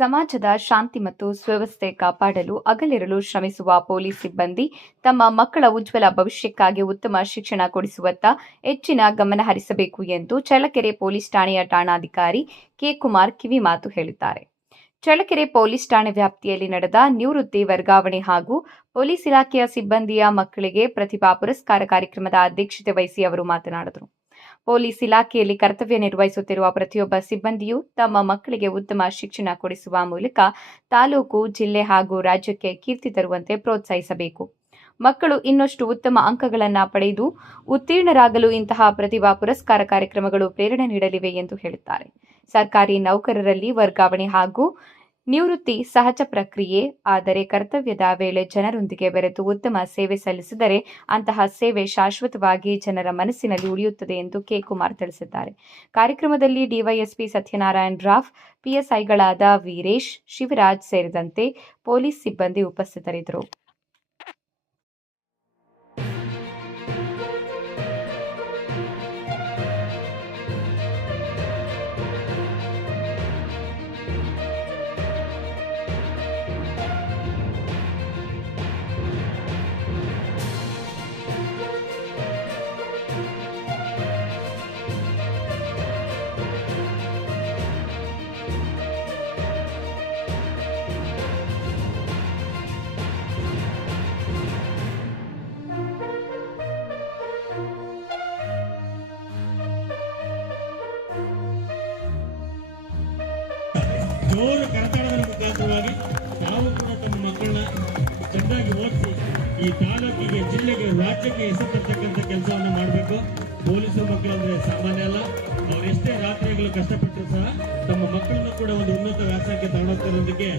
ಸಮಾಜದ ಶಾಂತಿ ಮತ್ತು ಸುವ್ಯವಸ್ಥೆ ಕಾಪಾಡಲು ಹಗಲಿರುಳು ಶ್ರಮಿಸುವ ಪೊಲೀಸ್ ಸಿಬ್ಬಂದಿ ತಮ್ಮ ಮಕ್ಕಳ ಉಜ್ವಲ ಭವಿಷ್ಯಕ್ಕಾಗಿ ಉತ್ತಮ ಶಿಕ್ಷಣ ಕೊಡಿಸುವತ್ತ ಹೆಚ್ಚಿನ ಗಮನ ಹರಿಸಬೇಕು ಎಂದು ಚಳ್ಳಕೆರೆ ಪೊಲೀಸ್ ಠಾಣೆಯ ಠಾಣಾಧಿಕಾರಿ ಕೆ. ಕುಮಾರ್ ಕಿವಿಮಾತು ಹೇಳಿದ್ದಾರೆ. ಚಳ್ಳಕೆರೆ ಪೊಲೀಸ್ ಠಾಣೆ ವ್ಯಾಪ್ತಿಯಲ್ಲಿ ನಡೆದ ನಿವೃತ್ತಿ ವರ್ಗಾವಣೆ ಹಾಗೂ ಪೊಲೀಸ್ ಇಲಾಖೆಯ ಸಿಬ್ಬಂದಿಯ ಮಕ್ಕಳಿಗೆ ಪ್ರತಿಭಾ ಪುರಸ್ಕಾರ ಕಾರ್ಯಕ್ರಮದ ಅಧ್ಯಕ್ಷತೆ ವಹಿಸಿ ಅವರು ಮಾತನಾಡಿದರು. ಪೊಲೀಸ್ ಇಲಾಖೆಯಲ್ಲಿ ಕರ್ತವ್ಯ ನಿರ್ವಹಿಸುತ್ತಿರುವ ಪ್ರತಿಯೊಬ್ಬ ಸಿಬ್ಬಂದಿಯೂ ತಮ್ಮ ಮಕ್ಕಳಿಗೆ ಉತ್ತಮ ಶಿಕ್ಷಣ ಕೊಡಿಸುವ ಮೂಲಕ ತಾಲೂಕು, ಜಿಲ್ಲೆ ಹಾಗೂ ರಾಜ್ಯಕ್ಕೆ ಕೀರ್ತಿ ತರುವಂತೆ ಪ್ರೋತ್ಸಾಹಿಸಬೇಕು. ಮಕ್ಕಳು ಇನ್ನಷ್ಟು ಉತ್ತಮ ಅಂಕಗಳನ್ನು ಪಡೆದು ಉತ್ತೀರ್ಣರಾಗಲು ಇಂತಹ ಪ್ರತಿಭಾ ಪುರಸ್ಕಾರ ಕಾರ್ಯಕ್ರಮಗಳು ಪ್ರೇರಣೆ ನೀಡಲಿವೆ ಎಂದು ಹೇಳಿದ್ದಾರೆ. ಸರ್ಕಾರಿ ನೌಕರರಲ್ಲಿ ವರ್ಗಾವಣೆ ಹಾಗೂ ನಿವೃತ್ತಿ ಸಹಜ ಪ್ರಕ್ರಿಯೆ. ಆದರೆ ಕರ್ತವ್ಯದ ವೇಳೆ ಜನರೊಂದಿಗೆ ಬೆರೆತು ಉತ್ತಮ ಸೇವೆ ಸಲ್ಲಿಸಿದರೆ ಅಂತಹ ಸೇವೆ ಶಾಶ್ವತವಾಗಿ ಜನರ ಮನಸ್ಸಿನಲ್ಲಿ ಉಳಿಯುತ್ತದೆ ಎಂದು ಕೆ. ಕುಮಾರ್ ತಿಳಿಸಿದ್ದಾರೆ. ಕಾರ್ಯಕ್ರಮದಲ್ಲಿ ಡಿವೈಎಸ್ಪಿ ಸತ್ಯನಾರಾಯಣ ರಾವ್, ಪಿಎಸ್ಐಗಳಾದ ವೀರೇಶ್, ಶಿವರಾಜ್ ಸೇರಿದಂತೆ ಪೊಲೀಸ್ ಸಿಬ್ಬಂದಿ ಉಪಸ್ಥಿತರಿದ್ದರು. ಜೋರು ಕರತಾಳದ ಮುಖಾಂತರವಾಗಿ ನಾವು ಕೂಡ ತಮ್ಮ ಮಕ್ಕಳನ್ನ ಚೆನ್ನಾಗಿ ಓದಿಸಿ ಈ ತಾಲೂಕಿಗೆ, ಜಿಲ್ಲೆಗೆ, ರಾಜ್ಯಕ್ಕೆ ಹೆಸರು ತರ್ತಕ್ಕಂಥ ಕೆಲಸವನ್ನು ಮಾಡಬೇಕು. ಪೊಲೀಸರ ಮಕ್ಕಳು ಅಂದ್ರೆ ಸಾಮಾನ್ಯ ಅಲ್ಲ. ಅವರೆಷ್ಟೇ ರಾತ್ರಿಗಳು ಕಷ್ಟಪಟ್ಟರು ಸಹ ತಮ್ಮ ಮಕ್ಕಳನ್ನು ಕೂಡ ಒಂದು ಉನ್ನತ ವ್ಯಾಸಂಗಕ್ಕೆ ತಗೊಂಡೋಗ್ತಿರೋದಕ್ಕೆ